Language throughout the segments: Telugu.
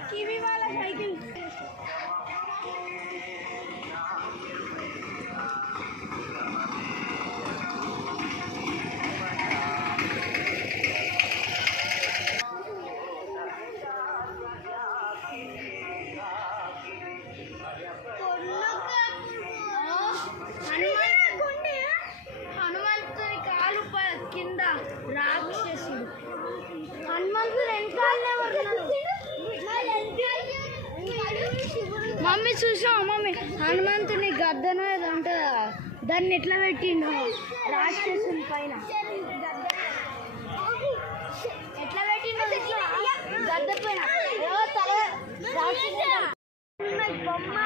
कीवी वाला साइकिल హనుమంతుని కాలు కింద రాక్షసుడు హనుమంతుడు వెనకాలనే మమ్మీ చూసావా మమ్మీ హనుమంతుని గద్దను ఏదో ఉంటుంది దాన్ని ఎట్లా పెట్టిండు రాక్షసుని పైన ఎట్లా పెట్టిండు గద్ద పైన తల బొమ్మ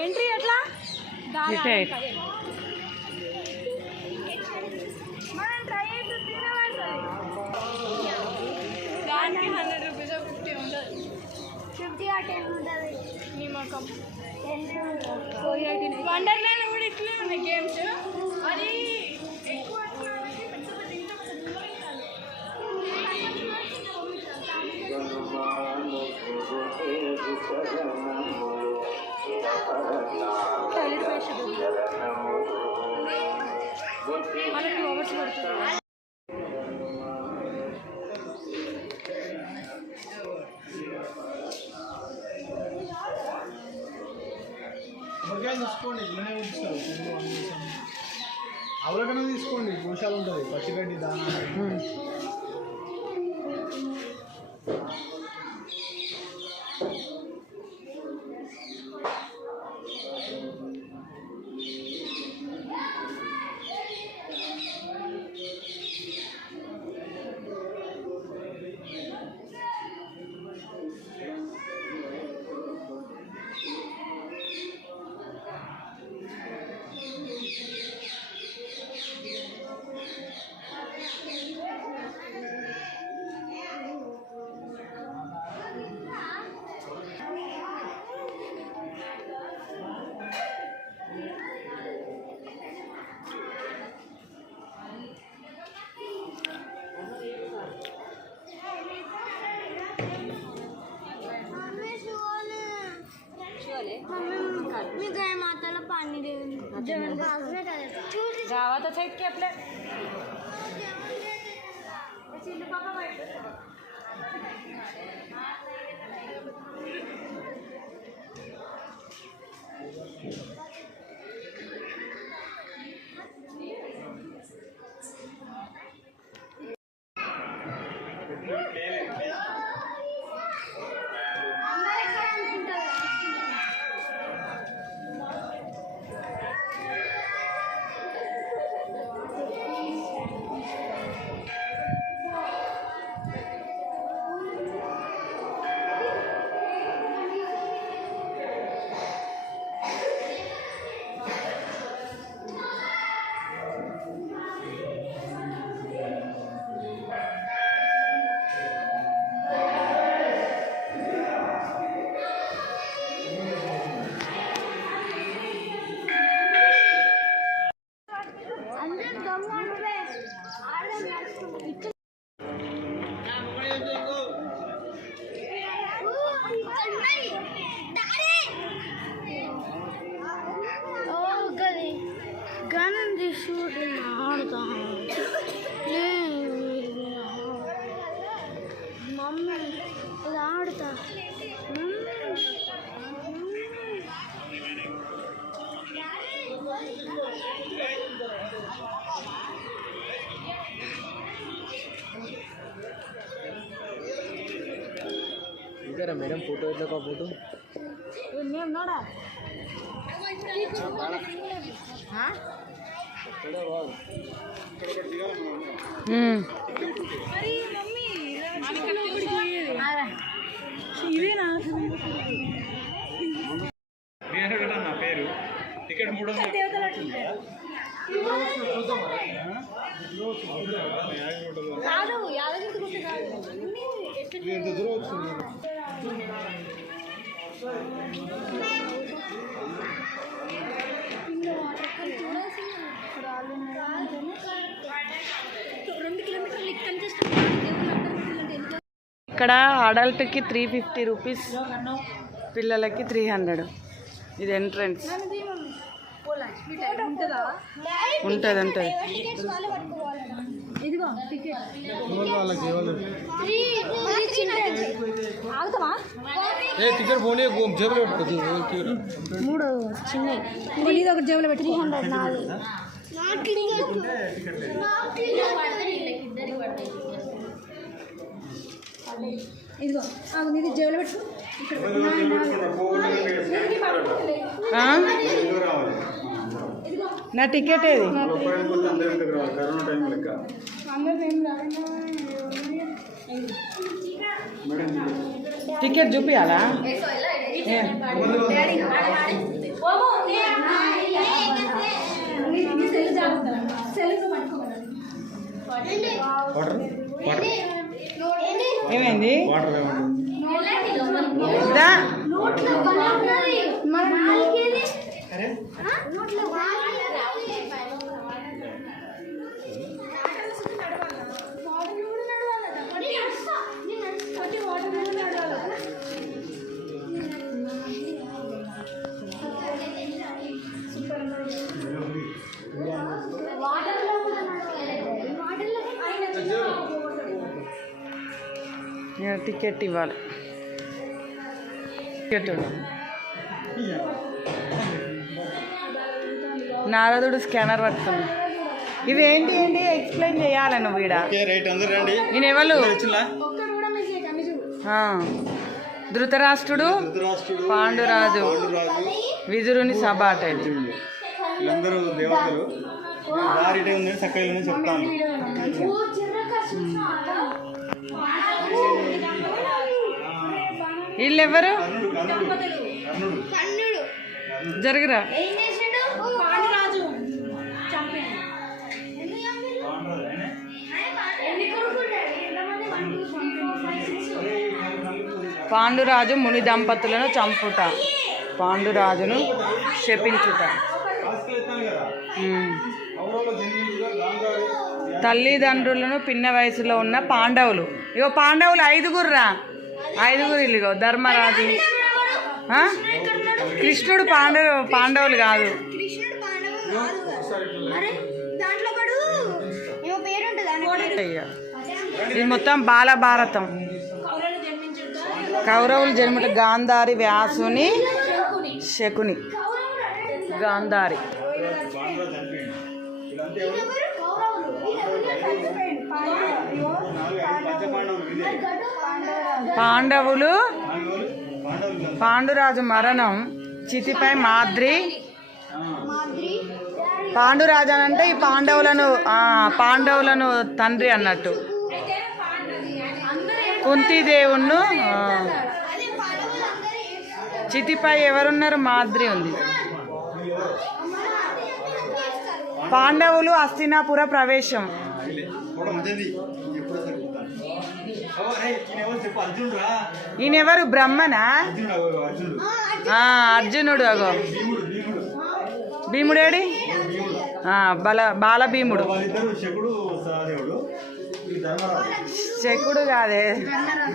ఎంట్రీ ఎట్లా మనం ట్రై అయితే దానికి 100 రూపీస్ 50 ఉంటుంది 50 ఆ 10 ఉంటుంది నీ మొక్కం వండర్ మ్యాన్ కూడా ఇట్లే ఉన్నాయి గేమ్స్ అది ఎక్కువ మనకి ఓవర్స్ పడుతుంది తీసుకోండి ఇలానే ఉంచుతారు అవలకనే తీసుకోండి గోశాల ఉంటుంది పచ్చిగడ్డి దానా मी गाय माताला पाणी देऊन जेवण गावातच आहेत की आपल्या దిగారా మేడం ఫోటో ఎట్లా ఒక ఫోటో నా పేరు టికెట్ 300 కాదు యాదగిరి ఇక్కడ అడల్ట్కి 350 రూపీస్, పిల్లలకి 300. ఇది ఎంట్రన్స్. ఉంటుంది ఉంటుంది. టికెట్ పోనీ జేబులో పెట్టుకోండి. 3 చిన్నవి ఒకటి జేబులో పెట్టి 300 నాలుగు ఇదిగో ఇది జేబులో పెట్టు. నా టికెట్ ఏది? టికెట్ చూపించాలా? ఏమైంది? టికెట్ ఇవ్వాలి. టికెట్ నారదుడు స్కానర్ పడుతుంది. ఇవి ఏంటి ఏంటి ఎక్స్ప్లెయిన్ చేయాలి నువ్వు ఈడ. ఈయన ఎవరు? ధృతరాష్ట్రుడు, పాండురాజు, విదురుని సభ అట. వీళ్ళందరూ దేవతలు. దారి ఉందని చక్కగా చెప్తాను. వీళ్ళెవరు? జరుగురా. పాండురాజు ముని దంపతులను చంపుట, పాండురాజును శపించుట. తల్లిదండ్రులను పిన్న వయసులో ఉన్న పాండవులు. ఇగో పాండవులు 5గురురా, 5గురు. ఇల్లుగో ధర్మరాజు. కృష్ణుడు పాండవులు కాదు. ఇది మొత్తం బాలభారతం. కౌరవులు జన్మట గాంధారి, వ్యాసుని, శకుని. గాంధారి పాండవులు. పాండురాజు మరణం, చితిపై మాద్రి. పాండురాజు అంటే ఈ పాండవులను తండ్రి అన్నట్టు. కుంతీదేవును చితిపై ఎవరున్నారు? మాద్రి ఉంది. పాండవులు హస్తినాపుర ప్రవేశం. ఈయనెవరు? బ్రహ్మనా? అర్జునుడు. అగో భీముడేడి? బాలభీముడు. శకుడు కాదే,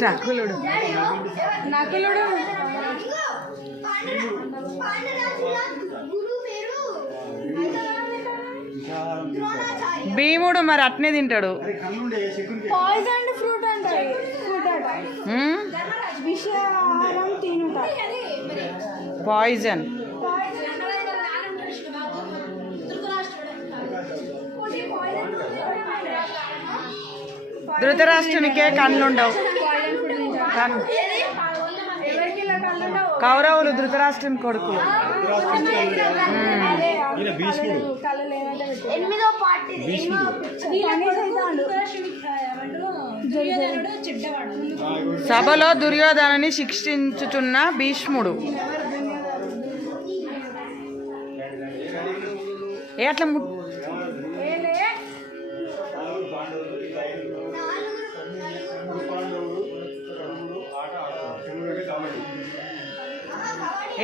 నకులుడు. భీముడు మరి అట్నే తింటాడు. పాయిజన్. ధృతరాష్ట్రునికే కళ్ళుండవు. కౌరవులు ధృతరాష్ట్రం కొడుకులు. ఈయన భీష్ముడు. ఎనిమిదో పార్ట్ సభలో దుర్యోధనుని శిక్షించుచున్న భీష్ముడు. ఏ అట్లా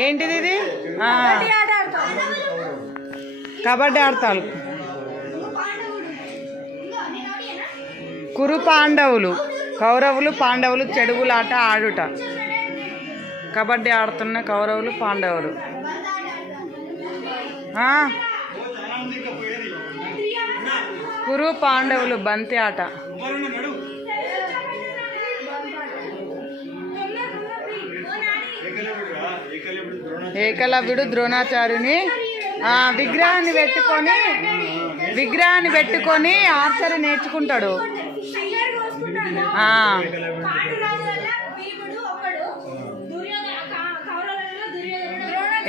ఏంటిది ఇది? కబడ్డీ ఆడతారు. కురు పాండవులు, కౌరవులు పాండవులు చెడుగులాట ఆడుట. కబడ్డీ ఆడుతున్న కౌరవులు పాండవులు. కురు పాండవులు బంతి ఆట. ఏకలవ్యుడు ద్రోణాచార్యుని విగ్రహాన్ని పెట్టుకొని ఆర్చరీ నేర్చుకుంటాడు.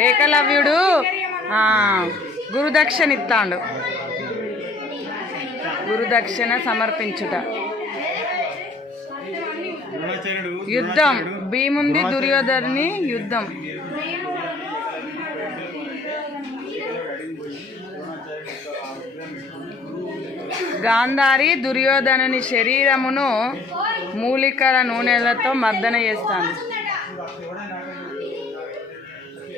ఏకలవ్యుడు గురుదక్షిణ ఇస్తాడు. గురుదక్షిణ సమర్పించుట. యుద్ధం భీముంది దుర్యోధనుని యుద్ధం. గాంధారి దుర్యోధనుని శరీరమును మూలికల నూనెలతో మర్దన చేస్తాను.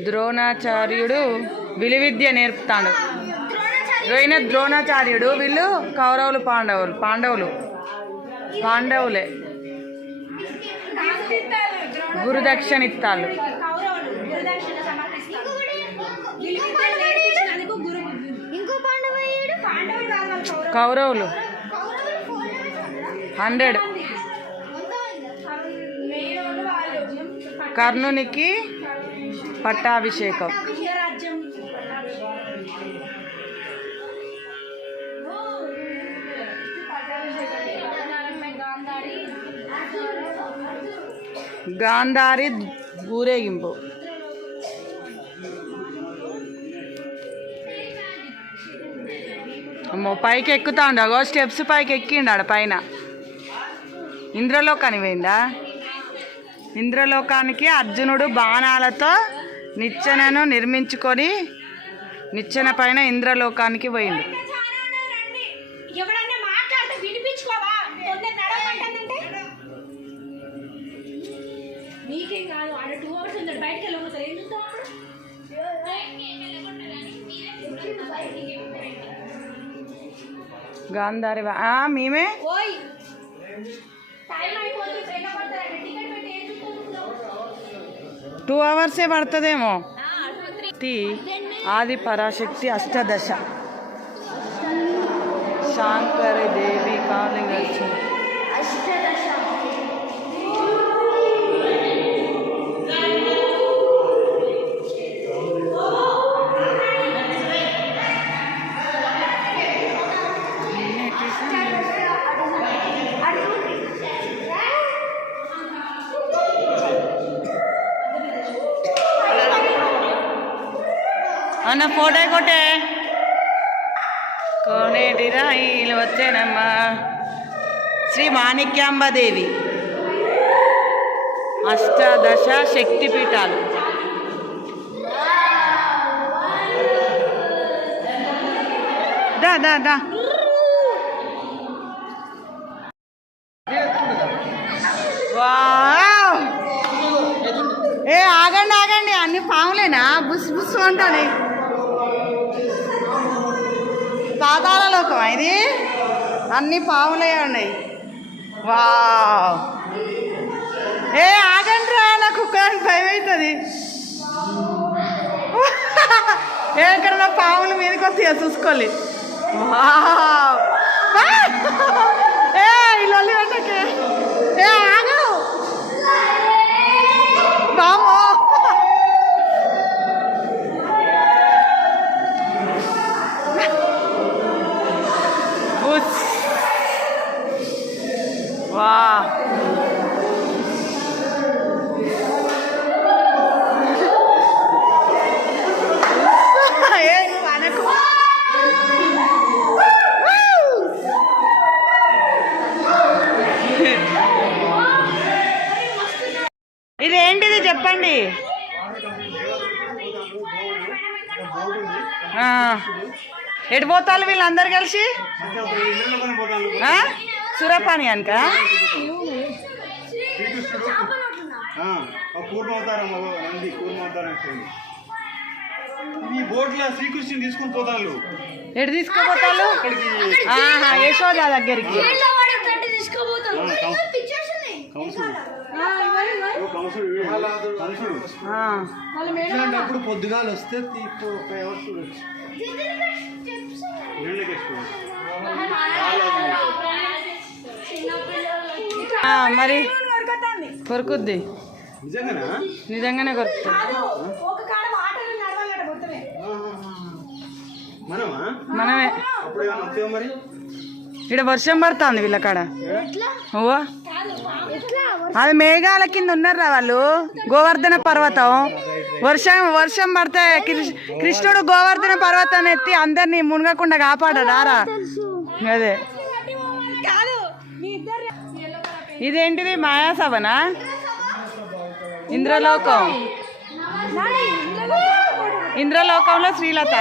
ద్రోణాచార్యుడు విలువిద్య నేర్పుతాడు. ఈయన ద్రోణాచార్యుడు. వీళ్ళు కౌరవులు పాండవులే. గురుదక్షిణ ఇత్తాళ్ళు. కౌరవులు 100. కర్ణునికి పట్టాభిషేకం. గాంధారి ఊరేగింపు. అమ్మో పైకి ఎక్కుతాండు. అగో స్టెప్స్ పైకి ఎక్కిండు. ఆడ పైన ఇంద్రలోకానికి పోయిందా? ఇంద్రలోకానికి అర్జునుడు బాణాలతో నిచ్చెనను నిర్మించుకొని నిచ్చెన పైన ఇంద్రలోకానికి పోయిండు. గాంధారి మేమే 2 hours పడుతుందేమో. ఆది పరాశక్తి అష్టదశ. శాంకరి దేవి కాళింగర్చి. అన్న ఫోటో కొట్టే. కోనేటి రాయిలు వచ్చానమ్మా. శ్రీ మాణిక్యాంబదేవి. అష్టాదశ శక్తిపీఠాలు. దా దా దా. వావ్. ఏ ఆగండి ఆగండి, అన్ని పాములేనా? బుస్ బుస్ అంటానే. పాతాళ లోకం ఇది. అన్ని పాములే ఉన్నాయి. వావ్. ఏ ఆగండి రా, నాకు కుక్కడానికి భయం అవుతుంది. ఏ ఎక్కడన్నా పాముల మీదకి వస్తాయా చూసుకోవాలి. ఏ ఇలా పెట్టకే. ఏ ఆగు బామో. వా ఆ. ఎటు పోతారు వీళ్ళందరు కలిసి సురపాని అనక శ్రీకృష్ణుడు కూర్మవతారం నంది కూర్మవతారం ఈ బోట్లో శ్రీకృష్ణుని తీసుకుని పోతారు. ఎటు తీసుకుపోతారు? ఆహా, యశోద దగ్గరికి. ఇట్లాంటప్పుడు పొద్దుగాలు వస్తే 5 hours చూడొచ్చు. మరి కొరుకుద్ది, నిజంగానే కొరుకుతుంది. మనమే ఇక్కడ వర్షం పడుతుంది వీళ్ళ కాడ. ఓ అది మేఘాల కింద ఉన్నారా వాళ్ళు. గోవర్ధన పర్వతం వర్షం పడితే కృష్ణుడు గోవర్ధన పర్వతాన్ని ఎత్తి అందరినీ మునగకుండా కాపాడారా. అదే ఇదేంటిది మాయాసభనా? ఇంద్రలోకం. ఇంద్రలోకంలో శ్రీలత,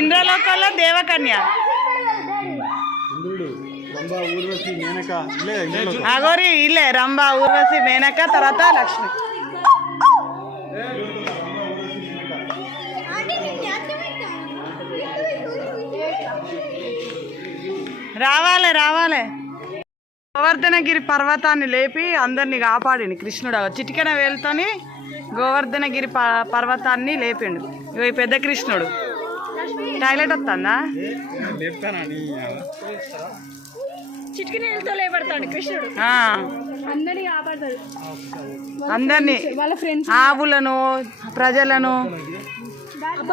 ఇంద్రలోకంలో దేవకన్య. అగోరి ఇల్లే రంభ, ఊర్వశి, మేనక, తర్వాత లక్ష్మి. రావాలి రావాలి. గోవర్ధనగిరి పర్వతాన్ని లేపి అందరినీ కాపాడిండు కృష్ణుడు. చిటికెన వేలుతోని గోవర్ధనగిరి పర్వతాన్ని లేపిండు. ఈ పెద్ద కృష్ణుడు. టాయిలెట్ వస్తుందా? చిటికిన వేలుతో లేపడతాడు కృష్ణుడు. అందరినీ కాపాడతాడు. అందరినీ, వాళ్ళ ఫ్రెండ్స్, ఆవులను, ప్రజలను.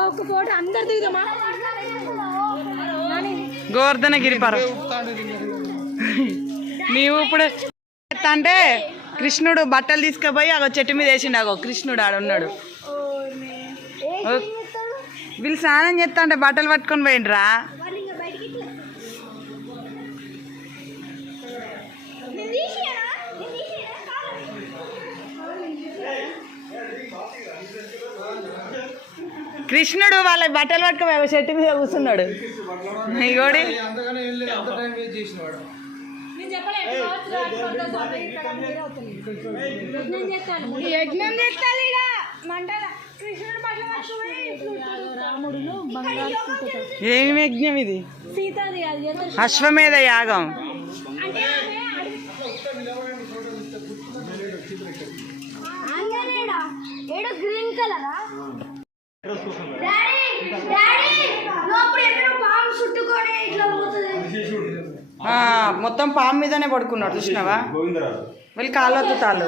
ఒక్క ఫోటో అందరు దిగుదామా? గోవర్ధనగిరి పర్వతం నీవు ఇప్పుడు అంటే కృష్ణుడు బట్టలు తీసుకుపోయి అగో చెట్టు మీద వేసిండు. అగో కృష్ణుడు ఆడున్నాడు. వీళ్ళు స్నానం చేస్తా అంటే బట్టలు పట్టుకొని పోయిండ్రా. కృష్ణుడు వాళ్ళ బట్టలు పట్టుకుపోయి చెట్టు మీద కూర్చున్నాడు. ఇగోడి యజ్ఞం చేస్తాడు ఇక మంటల. ఏమి యజ్ఞం ఇది? సీతాది అశ్వమేధ యాగం. గ్రీన్ కలరా? మొత్తం పాము మీదనే పడుకున్నాడు చూసినావా? వీళ్ళు కాళ్ళొద్దు తాళ్ళు.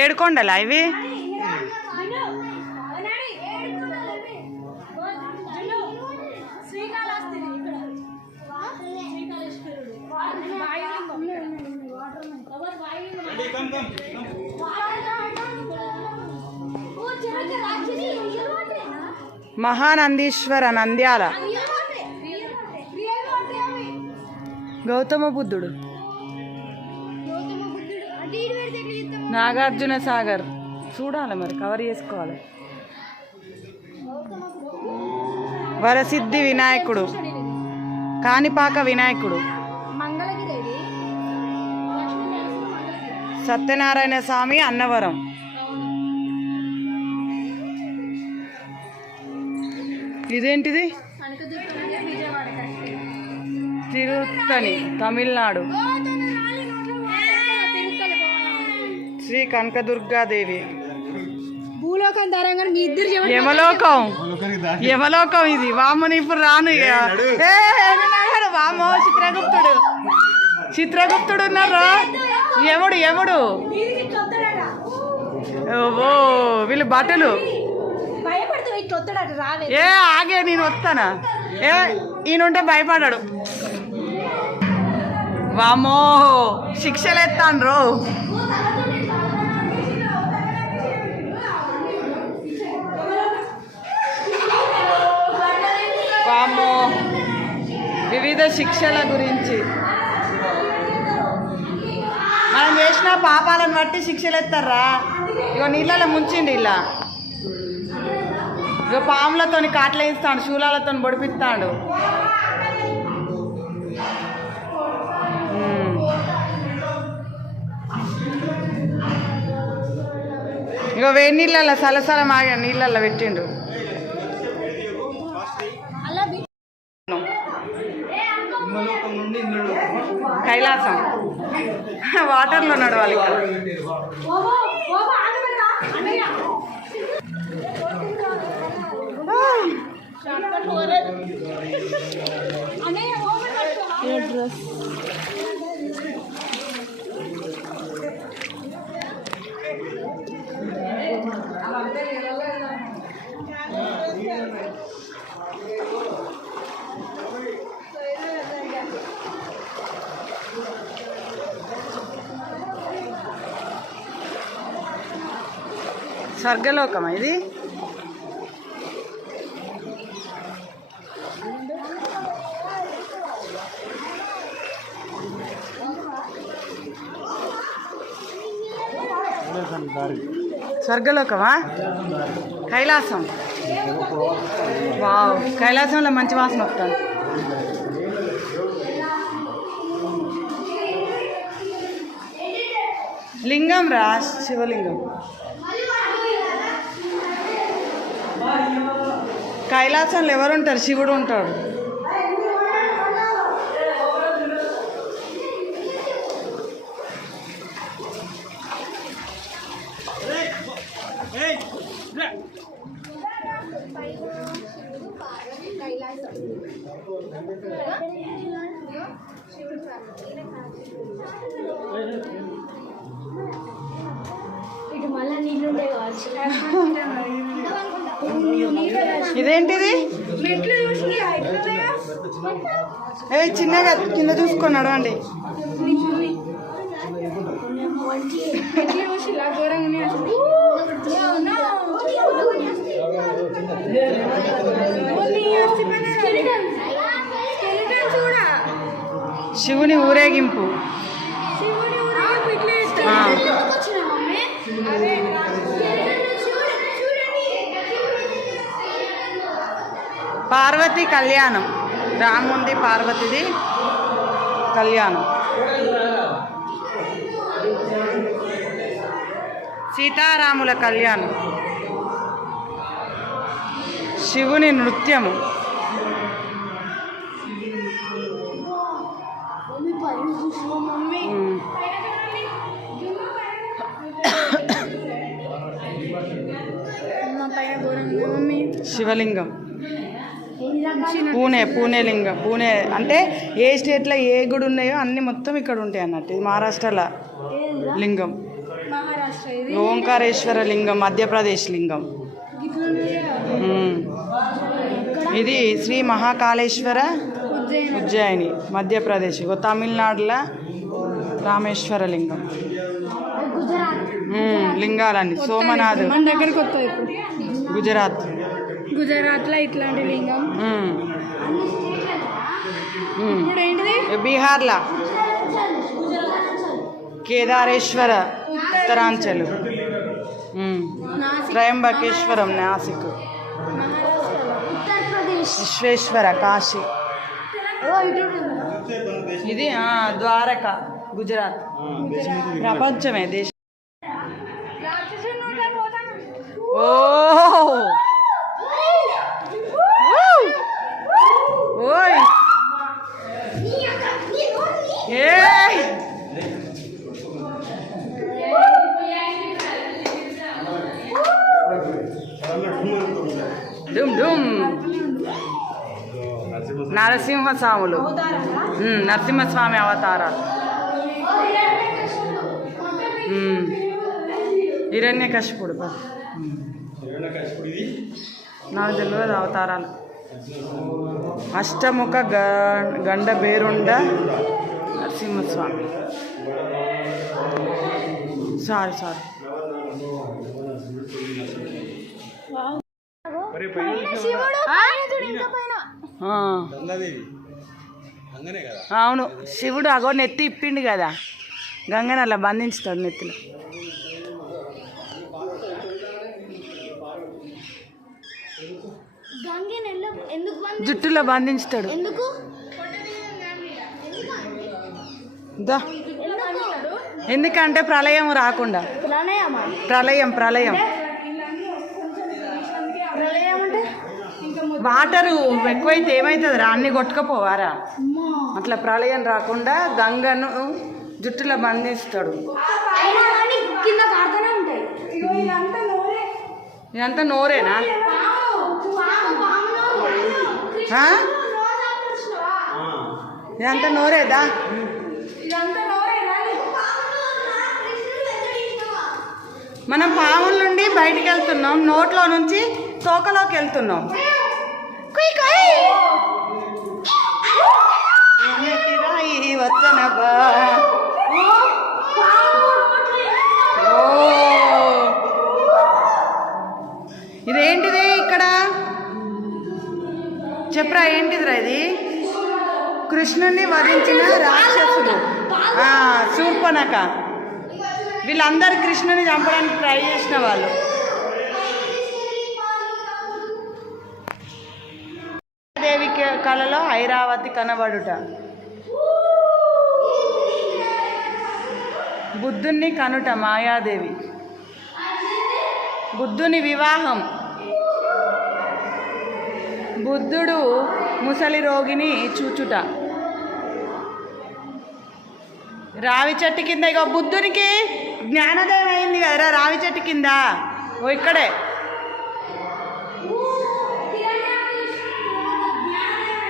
ఏడుకొండలా ఇవి? మహానందీశ్వర నంద్యాల. గౌతమ బుద్ధుడు. నాగార్జున సాగర్. చూడాలి మరి, కవర్ చేసుకోవాలి. వరసిద్ధి వినాయకుడు, కాణిపాక వినాయకుడు, సత్యనారాయణ స్వామి అన్నవరం. ఇదేంటిది? తిరుత్తని తమిళనాడు. శ్రీ కనకదుర్గాదేవి. భూలోకం తరంగా మీ ఇద్దరు యమలోకం. యమలోకం ఇది. వామని ఇప్పుడు రాను. వామో చిత్రగుప్తుడు. చిత్రగుప్తుడు ఉన్నారు. యముడు యముడు. ఓ వీళ్ళు బట్టలు. ఏ ఆగే నేను వస్తానా? ఏ ఈయనుంటే భయపడ్డాడు. వామో శిక్షలు ఎత్తాండ్రు. వామో వివిధ శిక్షల గురించి మనం చేసిన పాపాలను బట్టి శిక్షలు ఎత్తారా. ఇగో నీళ్ళలో ముంచిండి ఇలా. ఇగో పాములతో కాట్లు వేయిస్తాడు, శూలాలతో బొడిపిస్తాడు. ఇగో వేడి నీళ్ళల్లో సలసల మాగా నీళ్ళల్లో పెట్టిండు. కైలాసం వాటర్లో నడవాలి ఇక్కడ. స్వర్గలోకమా ఇది? స్వర్గలోకమా? కైలాసం. వావ్, కైలాసంలో మంచి వాసన వస్తుంది. లింగం రా, శివలింగం. కైలాసంలో ఎవరు ఉంటారు? శివుడు ఉంటాడు. ఇదేంటిది? ఏ చిన్నగా కింద చూసుకొని నడవండి. శివుని ఊరేగింపు. పార్వతి కళ్యాణం. రాముంది, పార్వతిది కళ్యాణం. సీతారాముల కళ్యాణం. శివుని నృత్యము. శివలింగం. పూణే లింగం. పూణే అంటే ఏ స్టేట్లో ఏ గుడి ఉన్నాయో అన్ని మొత్తం ఇక్కడ ఉంటాయి అన్నట్టు. ఇది మహారాష్ట్రలో లింగం. ఓంకారేశ్వర లింగం మధ్యప్రదేశ్ లింగం. ఇది శ్రీ మహాకాళేశ్వర ఉజ్జయిని మధ్యప్రదేశ్. తమిళనాడులో రామేశ్వర లింగం. లింగాలన్నీ సోమనాథ్ మన దగ్గరకు వస్తాయి. గుజరాత్లో ఇట్లాంటి లింగం. ఇప్పుడు ఏంటిది? బీహార్లో కేదారేశ్వర ఉత్తరాంచల్. త్రయంబకేశ్వరం నాసిక్. విశ్వేశ్వర కాశీ. ఇది ద్వారక గుజరాత్. ప్రపంచమే దేశం. ఓ ఓయ్ డుమ్ డుమ్. నరసింహస్వాములు. నరసింహస్వామి అవతారాలు. హిరణ్యకశిపుడు. నాకు తెలియదు అవతారాలు. అష్టముఖ గండ బేరుండ నరసింహ. నరసింహస్వామి. సారీ అవును, శివుడు అగో నెత్తి ఇప్పిండు కదా, గంగని అలా బంధించుతాడు నెత్తిలో. జుట్టులో బంధించుతాడు. ఎందుకంటే ప్రళయం రాకుండా. ప్రళయం వాటరు ఎక్కువైతే ఏమవుతుంది రా, అన్ని కొట్టుకపోవారా, అట్లా ప్రళయం రాకుండా గంగను జుట్టులో బంధిస్తాడు. ఇదంతా నోరేనా? ఇదంతా నోరేదా? మనం పాముల నుండి బయటికి వెళ్తున్నాం, నోట్లో నుంచి తోకలోకి వెళ్తున్నాం. వచ్చనబా ఇదేంటిది ఇక్కడ చెప్పరా, ఏంటిదిరా ఇది? కృష్ణుని వధించిన రాక్షసుడు శూర్పణఖ. వీళ్ళందరూ కృష్ణుని చంపడానికి ట్రై చేసిన వాళ్ళు. దేవి కళలో ఐరావతి కనబడుట. బుద్ధుణ్ణి కనుట మాయాదేవి. బుద్ధుని వివాహం. బుద్ధుడు ముసలి రోగిని చూచుట. రావి చెట్టు కింద ఇగో బుద్ధునికి జ్ఞానోదయం అయింది కదరా రావి చెట్టు కింద. ఓ ఇక్కడే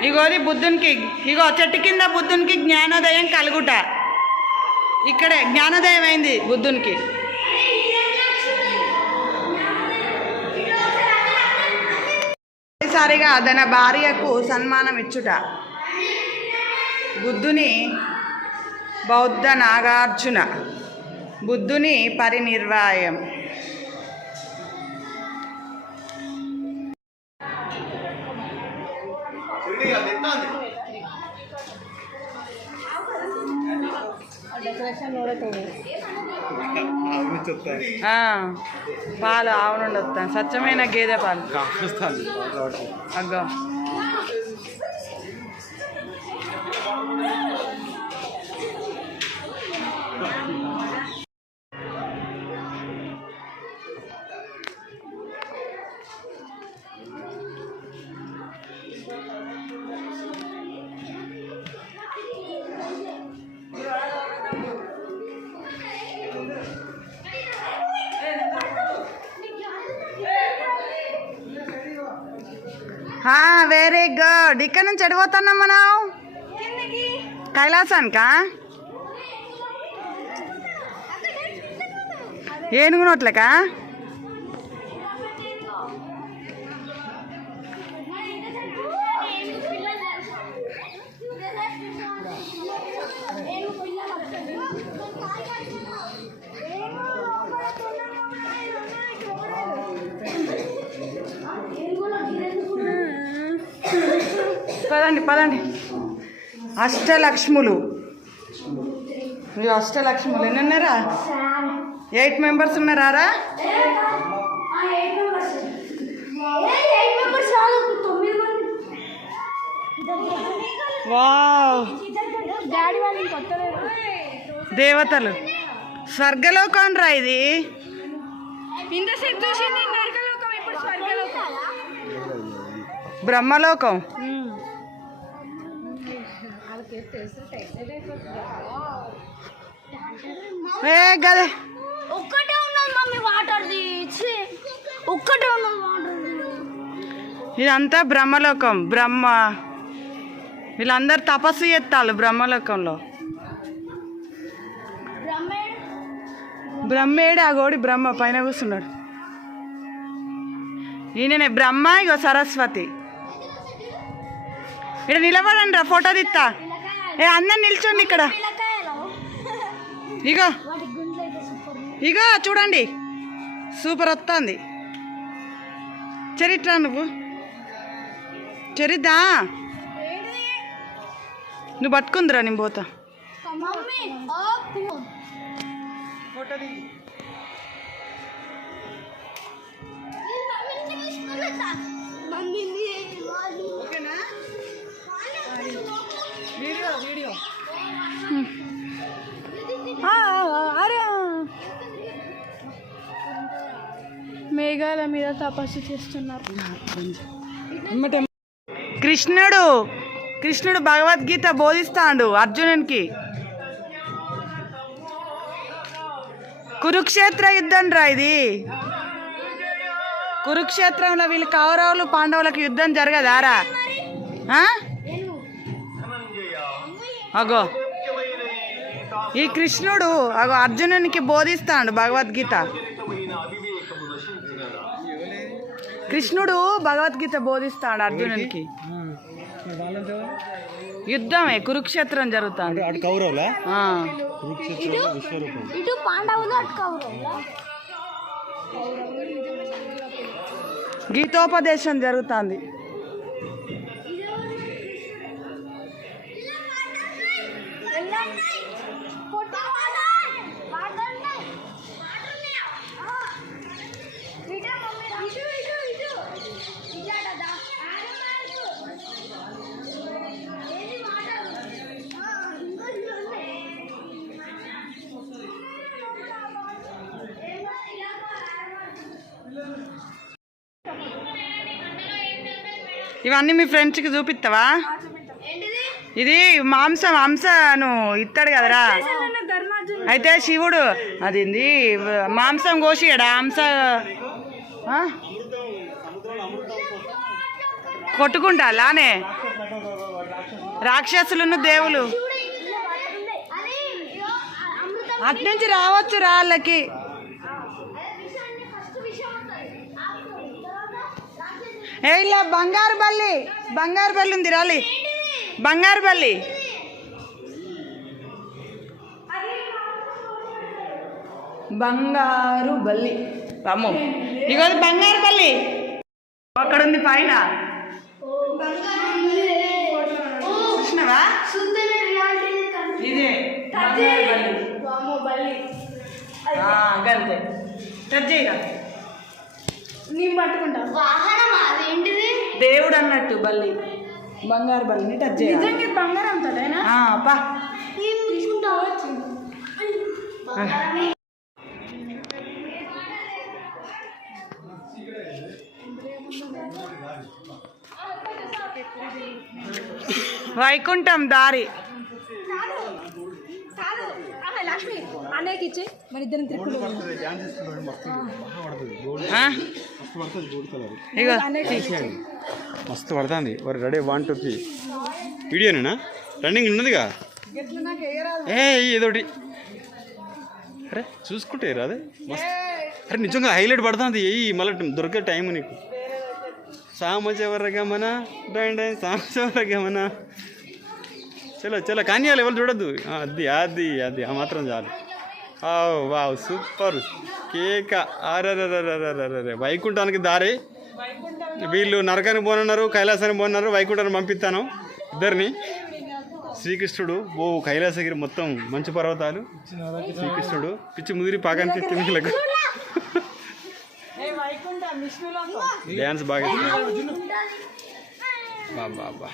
ఇగోది బుద్ధునికి, ఇగో చెట్టు కింద బుద్ధునికి జ్ఞానోదయం కలుగుట. ఇక్కడే జ్ఞానోదయం అయింది బుద్ధునికి. సారిగా తన భార్యకు సన్మానం ఇచ్చుట. బుద్ధుని బౌద్ధ నాగార్జున. బుద్ధుని పరినిర్వాయం. పాలు ఆవు నుండి వస్తాను, స్వచ్ఛమైన గేదె పాలు. అగ్గో వెరీ గుడ్. ఇక్కడ నుంచి ఎడిపోతున్నాం మనం కైలాసానికా? ఏనుగు నోట్లకా? పదండి. అష్టలక్ష్ములు. అష్టలక్ష్ములు ఎన్ని ఉన్నారా? 8 మెంబర్స్ ఉన్నారా? వావ్, దేవతలు. స్వర్గలోకం రా ఇది. బ్రహ్మలోకం. గదే ఒక్కటే ఉన్నది మమ్మీ వాటర్ది, ఒక్కటే ఉన్నది వాటర్. ఇదంతా బ్రహ్మలోకం. వీళ్ళందరూ తపస్సు చేస్తారు బ్రహ్మలోకంలో. బ్రహ్మేడు అగోడి బ్రహ్మ పైన కూర్చున్నాడు. ఈయననే బ్రహ్మ. ఇగో సరస్వతి. ఇక్కడ నిలబడండి రా, ఫోటో తీస్తా. అందరు నిల్చోండి ఇక్కడ. ఇగో వాటి గుండెలు అయితే సూపర్ ఇగో చూడండి సూపర్ వస్తుంది. చరిత్ర నువ్వు చరిద్దా నువ్వు పట్టుకుందిరా నేను పోతా. మమ్మీ మేఘాల మీద తపస్సు చేస్తున్నారు. కృష్ణుడు భగవద్గీత బోధిస్తాడు అర్జునునికి. కురుక్షేత్ర యుద్ధం రా ఇది. కురుక్షేత్రంలో వీళ్ళు కౌరవులు పాండవులకు యుద్ధం జరగదారా? అగో ఈ కృష్ణుడు అగో అర్జునునికి బోధిస్తాడు భగవద్గీత. కృష్ణుడు భగవద్గీత బోధిస్తాడు అర్జునునికి. యుద్ధమే కురుక్షేత్రం జరుగుతుంది. ఇటు పాండవులు అటు కౌరవులు. గీతోపదేశం జరుగుతుంది. ఇవన్నీ మీ ఫ్రెండ్స్కి చూపిస్తావా? ఇది మాంసను ఇస్తాడు కదరా. అయితే శివుడు అది మాంసం కోసియాడా? కొట్టుకుంటా లానే రాక్షసులను దేవులు అట్నుంచి రావచ్చు రా వాళ్ళకి. ఏ ఇలా బంగారు బల్లి ఉంది రాలి. బంగారు బల్లి అమ్మో ఇగో బంగారు బల్లి అక్కడ ఉంది పైన. చూసినావా? ఇదే గంతే టచ్ చేయగా నేను పట్టుకుంటా. వాహనం అదేంటిది? దేవుడు అన్నట్టు బల్లి బంగారు బల్లిని టచ్ చేయాలి. బంగారం తోటేనా? పా వైకుంఠం దారి. లక్ష్మి అన్నయ్యకి ఇచ్చే మన ఇద్దరం తిరుగుడు. ఇగో మస్తు పడుతుంది. రెడీ 1 2 3 వీడియోనేనా? రన్నింగ్ ఉన్నదిగా. ఏదోటి అరే చూసుకుంటే రాదే మస్తు. అరే నిజంగా హైలైట్ పడుతుంది. మళ్ళీ దొరికే టైం నీకు. సామచవరగమన సామచవరగమన చలో కానీ ఎవరు చూడద్దు. అది ఆ మాత్రం చాలు. వావ్ సూపర్ కేక. అరే వైకుంఠానికి దారి. వీళ్ళు నరకానికి పోనున్నారు, కైలాసానికి పోనున్నారు. వైకుంఠాన్ని పంపిస్తాను ఇద్దరిని. శ్రీకృష్ణుడు కైలాసగిరి మొత్తం మంచు పర్వతాలు. శ్రీకృష్ణుడు పిచ్చి ముదిరి పాకానికి కిందలకు డ్యాన్స్ బాగా బాబా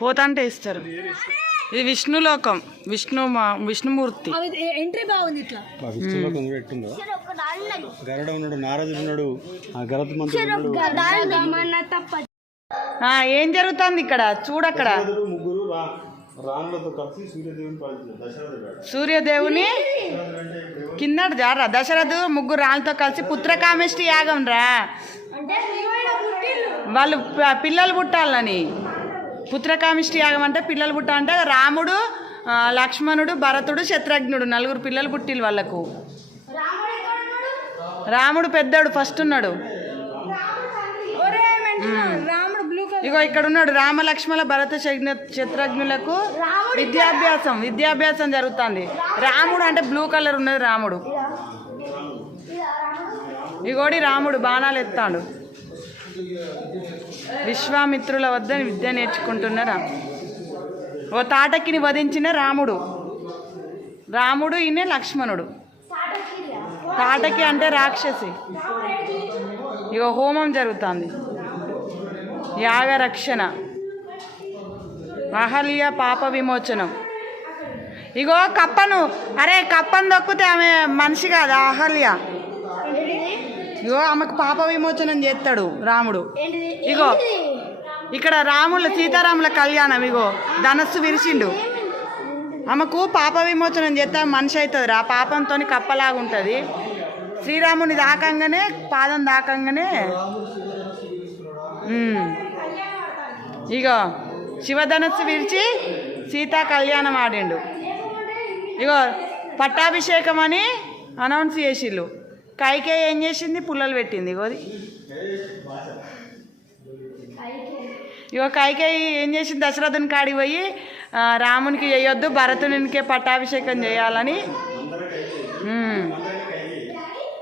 పోతాంటే ఇస్తారు. ఇది విష్ణులోకం. విష్ణుమూర్తి. ఎంట్రీ బాగుంది. ఇట్లా విష్ణులోకం ఎట్టుందో. గరుడ ఉన్నాడు, నారదుడు ఉన్నాడు, ఏం జరుగుతుంది ఇక్కడ చూడక్కడ. ముగ్గురు రాణులతో కలిసి సూర్యదేవుని సూర్యదేవుని కిందట జారా. దశరథు ముగ్గురు రాళ్ళతో కలిసి పుత్రకామేష్టి యాగం రా. వాళ్ళు పిల్లలు పుట్టాలని. పుత్రకామిష్టి యాగం అంటే పిల్లలు పుట్ట అంటే రాముడు, లక్ష్మణుడు, భరతుడు, శత్రుఘ్నుడు 4 పిల్లలు పుట్టిలు వాళ్ళకు. రాముడు పెద్దోడు ఫస్ట్ ఉన్నాడు. రాముడు బ్లూ కలర్ ఇగో ఇక్కడ ఉన్నాడు రామ లక్ష్మణ భరత శత్రుఘ్నులకు విద్యాభ్యాసం జరుగుతుంది. రాముడు అంటే బ్లూ కలర్ ఉన్నది రాముడు. ఇగోడి రాముడు బాణాలు ఎత్తాడు. విశ్వామిత్రుల వద్ద విద్య నేర్చుకుంటున్నారా. ఓ తాటకిని వధించిన రాముడు ఈయన లక్ష్మణుడు. తాటకి అంటే రాక్షసి. ఇగో హోమం జరుగుతుంది. యాగరక్షణ, అహల్య పాప విమోచనం. ఇగో కప్పను దొక్కితే ఆమె మనిషి కాదు అహల్య. ఇగో ఆమెకు పాప విమోచనం చేస్తాడు రాముడు. ఇగో ఇక్కడ సీతారాముల కళ్యాణం. ఇగో ధనస్సు విరిచిండు. ఆమెకు పాప విమోచనం చేస్తే మనిషి అవుతుంది. ఆ పాపంతో కప్పలాగుంటుంది. శ్రీరాముని దాకంగానే పాదం దాకంగానే ఇగో శివధనస్సు విరిచి సీతా కళ్యాణం ఆడిండు. ఇగో పట్టాభిషేకం అని అనౌన్స్ చేసిళ్ళు. కైకేయి ఏం చేసింది? పుల్లలు పెట్టింది. ఇగో కైకేయి ఏం చేసింది? దశరథుని కాడికి పోయి రామునికి చేయొద్దు, భరతునికే పట్టాభిషేకం చేయాలని.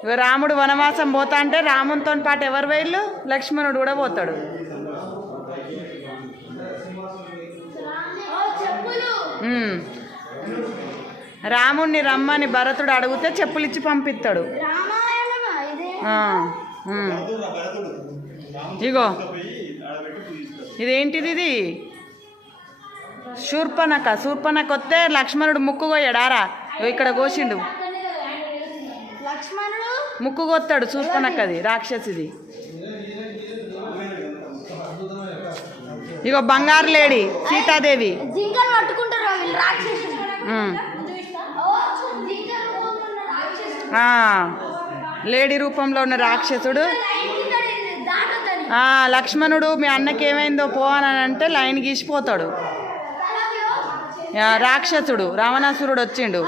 ఇగో రాముడు వనవాసం పోతా అంటే రామునితో పాటు ఎవరు వేళ్ళు? లక్ష్మణుడు కూడా పోతాడు. రాముణ్ణి రమ్మని భరతుడు అడిగితే చెప్పులు ఇచ్చి పంపిస్తాడు. ఇగో ఇదేంటిది? ఇది శూర్పణఖ వస్తే లక్ష్మణుడు ముక్కు కోయడారా? ఇక్కడ కోసిండు. ముక్కు కొత్తాడు శూర్పణఖది, రాక్షసిది. ఇగో బంగారు లేడి సీతాదేవి. లేడీ రూపంలో ఉన్న రాక్షసుడు. లక్ష్మణుడు మీ అన్నకి ఏమైందో పో అని అంటే లైన్ గీసిపోతాడు. రాక్షసుడు రావణాసురుడు వచ్చిండు,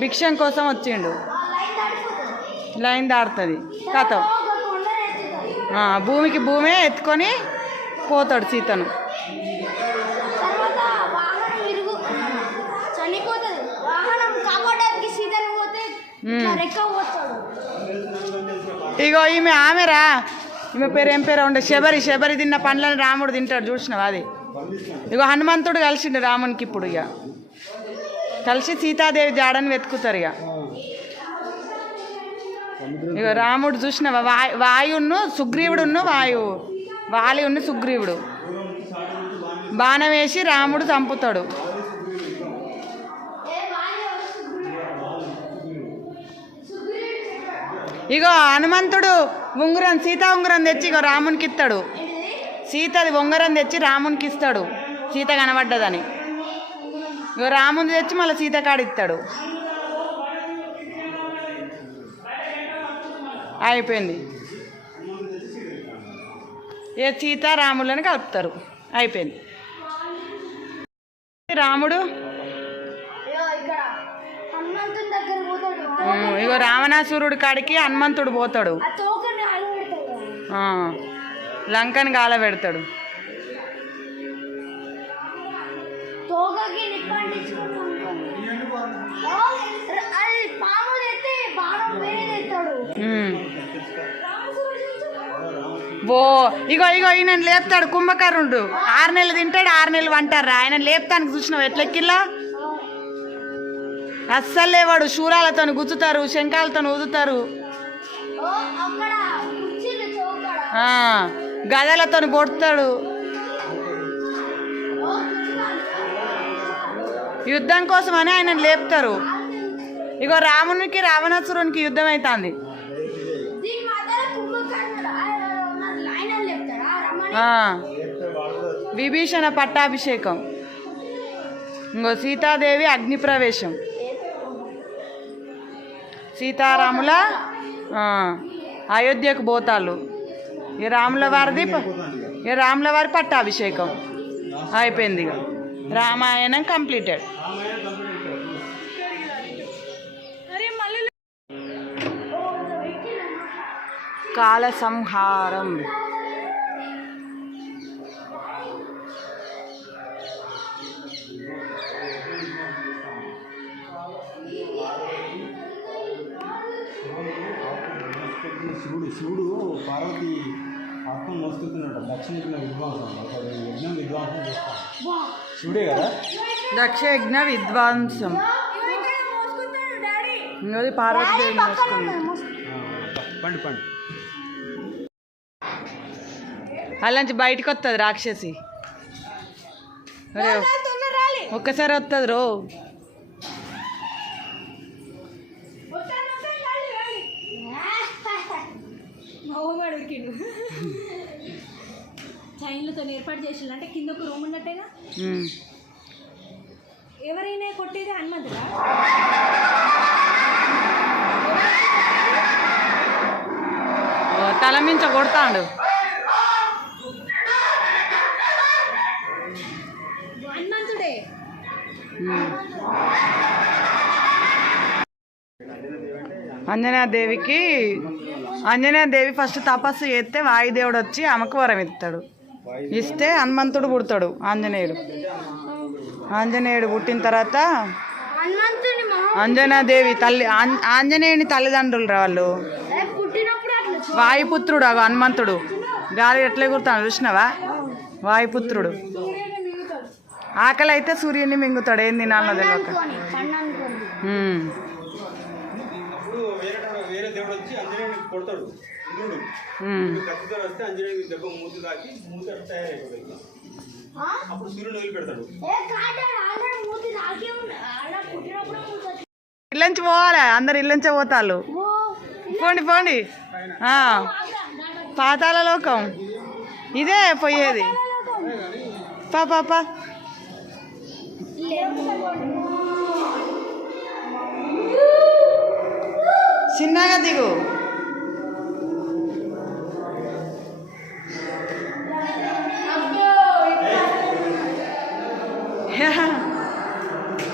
భిక్షం కోసం వచ్చిండు. లైన్ దాడుతుంది కథ. భూమికి భూమే ఎత్తుకొని పోతాడు సీతను. ఇగో ఆమెరా, ఈమె పేరు ఏం పేరు ఉండే? శబరి తిన్న పండ్లను రాముడు తింటాడు, చూసినావు అది. ఇగో హనుమంతుడు కలిసిండు రామునికి. ఇప్పుడు ఇక కలిసి సీతాదేవి జాడని వెతుకుతారు. ఇక రాముడు చూసినావా? వాయువును సుగ్రీవుడును వాలివును సుగ్రీవుడు బాణం వేసి రాముడు చంపుతాడు. ఇగో హనుమంతుడు సీతా ఉంగరం తెచ్చి ఇగో రామునికి ఇస్తాడు. సీతది ఉంగరం తెచ్చి రామునికి ఇస్తాడు, సీత కనబడ్డదని. ఇగో రాముని తెచ్చి మళ్ళీ సీత కాడిస్తాడు. అయిపోయింది. సీతారాములను కలుపుతారు. అయిపోయింది. రాముడు ఇగో రావణాసురుడి కాడికి హనుమంతుడు పోతాడు. లంకని గాల పెడతాడు. ఇగో ఈయన లేపుతాడు కుంభకర్ణుడు. 6 నెలలు తింటాడు, 6 నెలలు వంటారా. ఆయన లేపుతానికి చూసినావు ఎట్లెక్కిల్లా? అస్సలు లేవాడు. శూరాలతో గుచ్చుతారు, శంఖాలతో ఊదుతారు, గదలతో కొడతాడు. యుద్ధం కోసం అని ఆయన లేపుతారు. ఇగో రామునికి రావణాసురునికి యుద్ధం అవుతుంది. విభీషణ పట్టాభిషేకం. ఇంకో సీతాదేవి అగ్నిప్రవేశం. సీతారాముల అయోధ్యకు పోతాళ్ళు. ఈ రాముల వారి పట్టాభిషేకం అయిపోయింది. ఇక రామాయణం కంప్లీటెడ్. కాల సంహారం. శివుడు పార్వతి ఆత్మ మోసుకుంటున్నాడు. దక్షిణ విద్వాంసం ఒక యజ్ఞం విద్వాంసం చేస్తాడు. శివుడే కదా దక్ష యజ్ఞ విద్వాంసం. ఇంకోది పార్వతీదేవి మోసుకుంది. పండు పండు అలాంటి బయటకు వస్తుంది రాక్షసి. అరే ఒక్కసారి వస్తుంది రో. చైన్లతో ఏర్పాటు చేసిండు అంటే కింద ఒక రూమ్ ఉన్నట్టేగా. ఎవరైనా కొట్టేది హనుమంతుడా? తల మించ కొడతాడు. హనుమంతుడే. ఆంజనేయదేవి ఫస్ట్ తపస్సు చేస్తే వాయుదేవుడు వచ్చి ఆమెకు వరం ఇస్తాడు. ఇస్తే హనుమంతుడు పుడతాడు. ఆంజనేయుడు పుట్టిన తర్వాత అంజనాదేవి తల్లి ఆంజనేయుని తల్లిదండ్రులు రా వాళ్ళు. వాయుపుత్రుడు హనుమంతుడు గాలి ఎట్లా ఎగురుతాడు చూసినావా? వాయుపుత్రుడు. ఆకలి అయితే సూర్యుని మింగుతాడు. ఏం తినాలో తెలియక. వేరే దేవుడు వచ్చి అంజనేయుని కొడతాడు. కత్తితో వస్తే అంజనేయుని దెబ్బ మూతి తాకి మూతి తయారైపోతుంది. అప్పుడు సూర్యుడు వదిలిపెడతాడు. ఇల్లంచి పోవాలి. అందరు ఇల్లంచే పోతారు. పోండి పోండి. పాతాళ లోకం ఇదే పోయేది. పాపా చిన్నగా దిగు.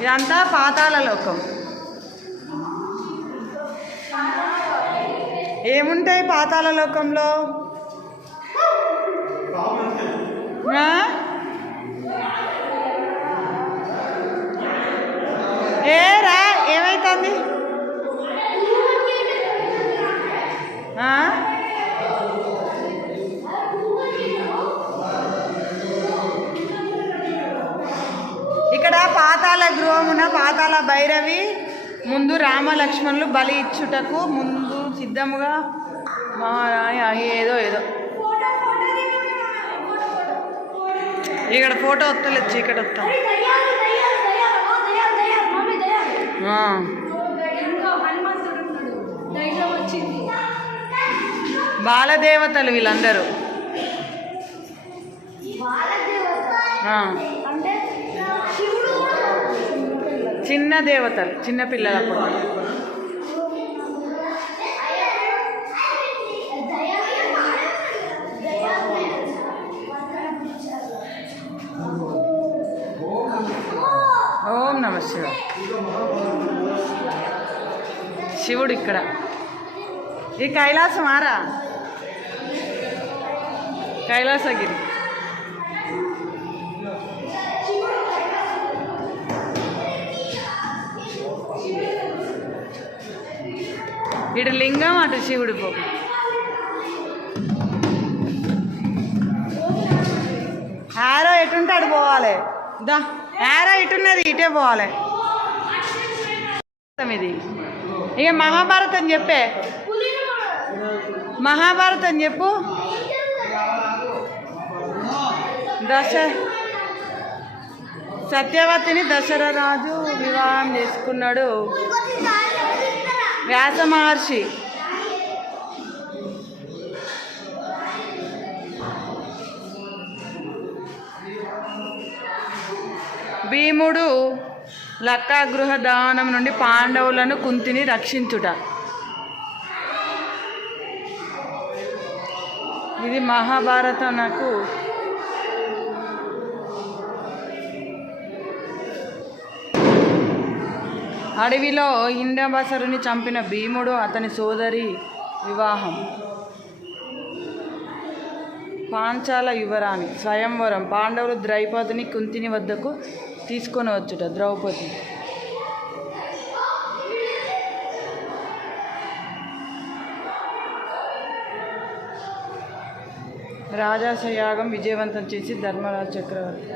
ఇదంతా పాతాళ లోకం. ఏముంటాయి పాతాళ లోకంలో? ఏరా ఏమైతుంది? ఇక్కడ పాతాళ గృహమున పాతాళ భైరవి ముందు రామ లక్ష్మణులు బలి ఇచ్చుటకు ముందు సిద్ధముగా ఏదో ఇక్కడ ఫోటో వస్తలేదు. చీకటి వస్తా. బాలదేవతలు వీళ్ళందరూ. చిన్న దేవతలు, చిన్న పిల్లలప్పుడు. ఓం నమ శివాయ. శివుడు ఇక్కడ. ఈ కైలాసం ఆరా కైలాసగిరి. ఇటు లింగం అటు శివుడు పో. ఆరో ఎటుంటే అటు పోవాలి. దా ఆరో ఇటున్నది ఇటే పోవాలి. ఇది ఇక మహాభారతం చెప్పే. మహాభారతం చెప్పు. సత్యవతిని దశరథరాజు వివాహం చేసుకున్నాడు వ్యాస మహర్షి. భీముడు లక్కా గృహ దానం నుండి పాండవులను కుంతిని రక్షించుట. ఇది మహాభారతమునకు అడవిలో ఇంద్రబసరుని చంపిన భీముడు అతని సోదరి వివాహం. పాంచాల యువరాణి స్వయంవరం. పాండవులు ద్రౌపదిని కుంతిని వద్దకు తీసుకొని వచ్చుట. ద్రౌపది రాజాస యాగం విజయవంతం చేసి ధర్మరాజ చక్రవర్తి.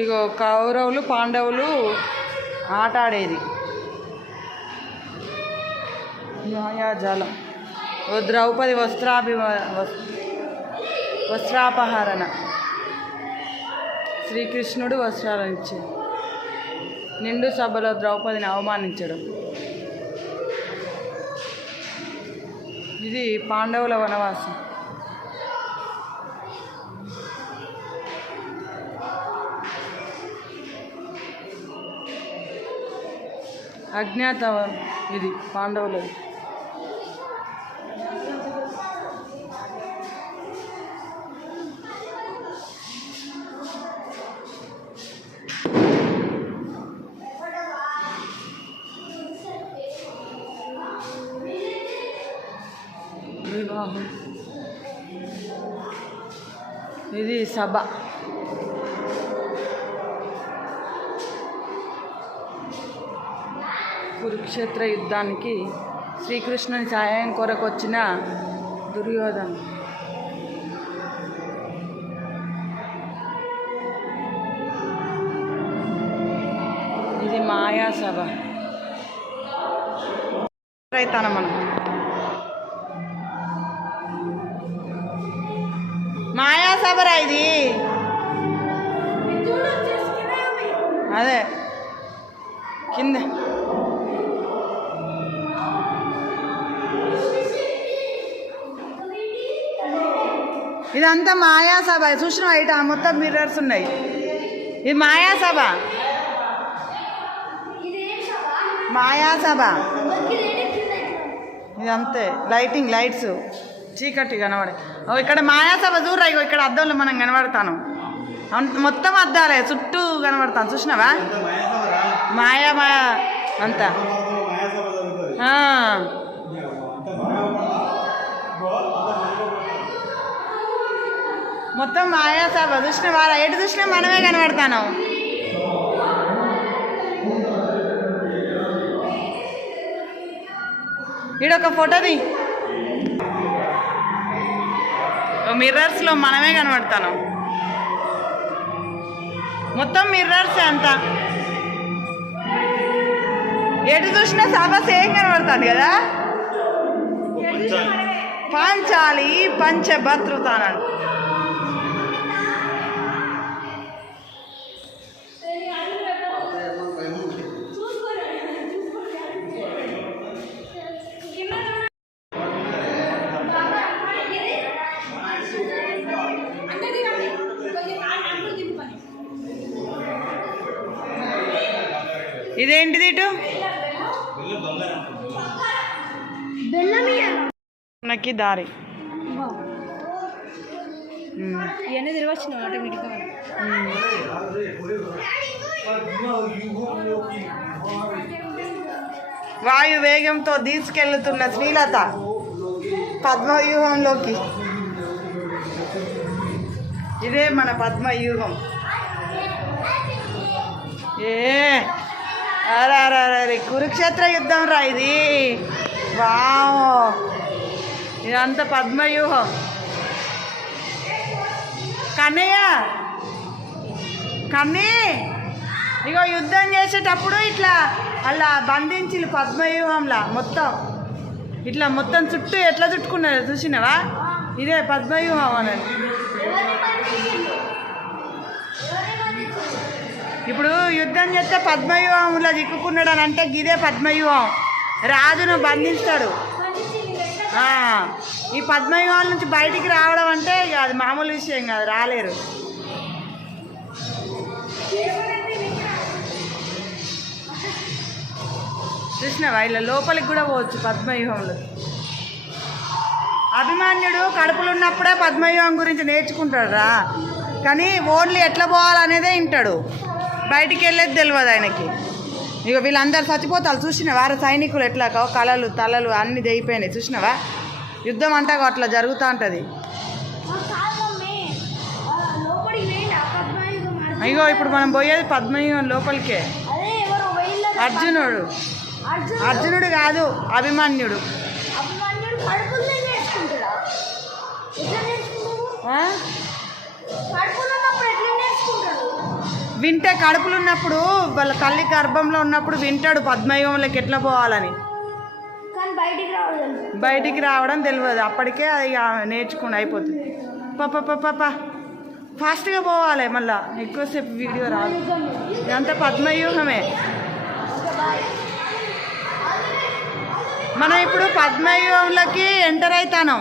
ఇగో కౌరవులు పాండవులు ఆట ఆడేది మాయాజాలం. ఓ ద్రౌపది వస్త్రాపహరణ. శ్రీకృష్ణుడు వస్త్రాలను ఇచ్చి నిండు సభలో ద్రౌపదిని అవమానించడం. ఇది పాండవుల వనవాసం. అజ్ఞాతవం ఇది పాండవులది. వివాహం ఇది సభ. కురుక్షేత్ర యుద్ధానికి శ్రీకృష్ణుని సహాయం కొరకు వచ్చిన దుర్యోధన. ఇది మాయాసభ. రైతాను మనం మాయాసభరా ఇది. అదే కింద ఇదంతా మాయాసభ. చూసినా ఇట మొత్తం మిర్రర్స్ ఉన్నాయి. ఇది మాయాసభ. మాయాసభ ఇదంతే. లైటింగ్ లైట్స్ చీకటి కనబడే. ఇక్కడ మాయాసభ చూడరా. ఇగో ఇక్కడ అద్దంలో మనం కనబడతాను. మొత్తం అద్దాలే చుట్టూ కనబడతాను. చూసినావా మాయా మాయా అంతా. మొత్తం మాయాసభ. చూసినావా ఎటు చూసినా మనమే కనబడతాను. ఈడొక ఫోటోది. మిర్రర్స్లో మనమే కనబడతాను. మొత్తం మిర్రర్స్ అంతా. ఎటు చూసినా సభ సేమ్ కనబడుతుంది కదా. పాంచాలి పంచభద్రుతానండి. ఇదేంటిది ఇటు నాకు దారి ఇవన్నీ తిరిగి వచ్చినావు ఆటోమేటిక్గా. వాయు వేగంతో తీసుకెళ్తున్న శ్రీలత పద్మవ్యూహంలోకి. ఇదే మన పద్మవ్యూహం. అరే కురుక్షేత్ర యుద్ధం రా ఇది. వావ్ ఇదంతా పద్మవ్యూహం. కన్నయ్య కన్నీ ఇగో యుద్ధం చేసేటప్పుడు ఇట్లా అలా బంధించి పద్మవ్యూహంలా మొత్తం ఇట్లా మొత్తం చుట్టూ ఎట్లా చుట్టుకున్నారు చూసినావా. ఇదే పద్మవ్యూహం అనేది. ఇప్పుడు యుద్ధం చేస్తే పద్మవ్యూహంలో చిక్కుకున్నాడు అని అంటే గిదే పద్మవ్యూహం. రాజును బంధిస్తాడు. ఈ పద్మవ్యూహాల నుంచి బయటికి రావడం అంటే అది మామూలు విషయం కాదు. రాలేరు. చూసినావా ఇలా లోపలికి కూడా పోవచ్చు పద్మవ్యూహంలో. అభిమన్యుడు కడుపులు ఉన్నప్పుడే పద్మవ్యూహం గురించి నేర్చుకుంటాడు రా. కానీ ఓన్లీ ఎట్లా పోవాలనేదే వింటాడు. బయటికి వెళ్ళేది తెలియదు ఆయనకి. ఇక వీళ్ళందరూ చచ్చిపోతారు. చూసినావా సైనికులు ఎట్లా కళలు తలలు అన్నీ తెగిపోయినాయి. చూసినావా యుద్ధం అంటే అట్లా జరుగుతూ ఉంటుంది. అయ్యో ఇప్పుడు మనం పోయేది పద్మవ్యూహం లోపలికే. అర్జునుడు అర్జునుడు కాదు, అభిమన్యుడు. అభిమన్యుడు కడుపులో నేర్చుకుంటాడా? ఎట్లా నేర్చుకుంటాడు? ఆ? కడుపులో ఉన్నప్పుడు ఎట్లా నేర్చుకుంటాడు? వింటే కడుపులో ఉన్నప్పుడు వాళ్ళ తల్లి గర్భంలో ఉన్నప్పుడు వింటాడు పద్మయుగంలోకి ఎట్లా పోవాలని. కానీ బయటికి రావడం తెలియదు. అప్పటికే అది నేర్చుకుని అయిపోతుంది. పాప ఫాస్ట్గా పోవాలి, మళ్ళా ఎక్కువసేపు వీడియో రాదు. ఇదంతా పద్మవ్యూహమే. మనం ఇప్పుడు పద్మవ్యూహంలోకి ఎంటర్ అవుతాను.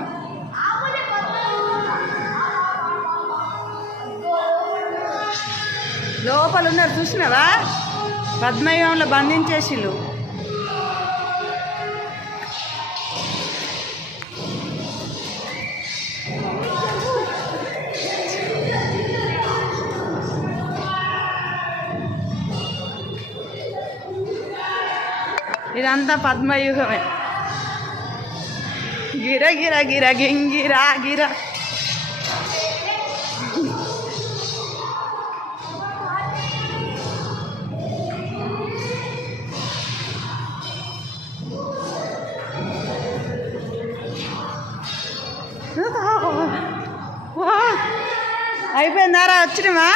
లోపల ఉన్నారు చూసినావా, పద్మవ్యూహంలో బంధించేసిళ్ళు. ఇదంతా పద్మవ్యూహమే. గిర గిర గిర గింగిరా గిర. అయిపోయిందారా, వచ్చినవా?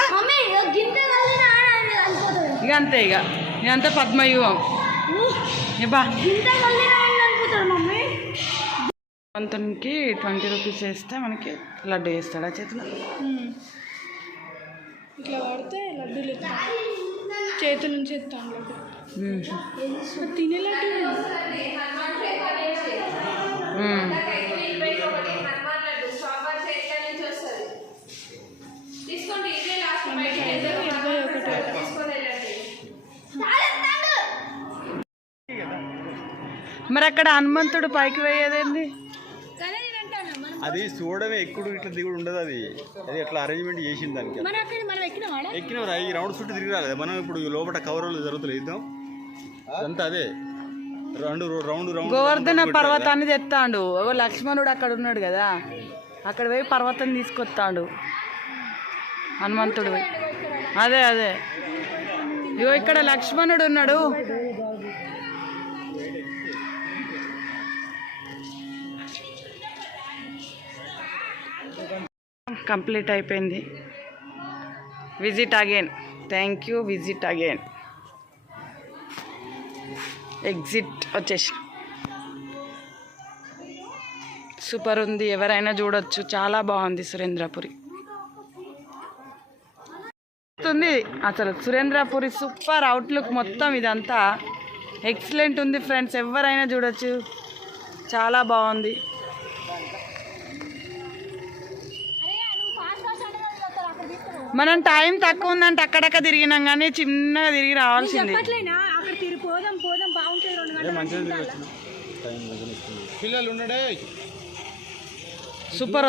ఇక అంతే, ఇదంతా పద్మవ్యూహం. పంతునికి 20 రూపీస్ వేస్తే మనకి లడ్డు వేస్తాడా చేతిలో? ఇట్లా వాడితే లడ్డు లెక్క చేతుల నుంచి ఎత్తాను లడ్డు. తినే లడ్డు. మరి అక్కడ హనుమంతుడు పైకి పోయేదేంది? అది చూడమే, ఎక్కుడు ఇట్లా దిగుడు ఉండదు. అది ఎట్లా అరేంజ్మెంట్ చేసింది దానికి. ఎక్కినవరా ఈ రౌండ్ చుట్టూ తిరిగి రాలేదు. మనం ఇప్పుడు లోపల కవర్లు జరుగుతుంది ఇద్దాం అంతా. అదే రౌండ్ గోవర్ధన పర్వతాన్ని తెస్తాడు. లక్ష్మణుడు అక్కడ ఉన్నాడు కదా, అక్కడ పోయి పర్వతం తీసుకొస్తాడు హనుమంతుడు. అదే ఇగో ఇక్కడ లక్ష్మణుడు ఉన్నాడు. కంప్లీట్ అయిపోయింది. Visit again. Thank you. Visit again. Exit వచ్చేసి సూపర్ ఉంది. ఎవరైనా చూడొచ్చు, చాలా బాగుంది సురేంద్రపురి. అసలు సురేంద్రపురి సూపర్ అవుట్లుక్ మొత్తం ఇదంతా ఎక్సలెంట్ ఉంది ఫ్రెండ్స్. ఎవరైనా చూడొచ్చు, చాలా బాగుంది. మనం టైం తక్కువ ఉందంటే అక్కడక్కడ తిరిగినాం, కానీ చిన్నగా తిరిగి రావాల్సింది. పిల్లలు ఉన్నాడే సూపర్.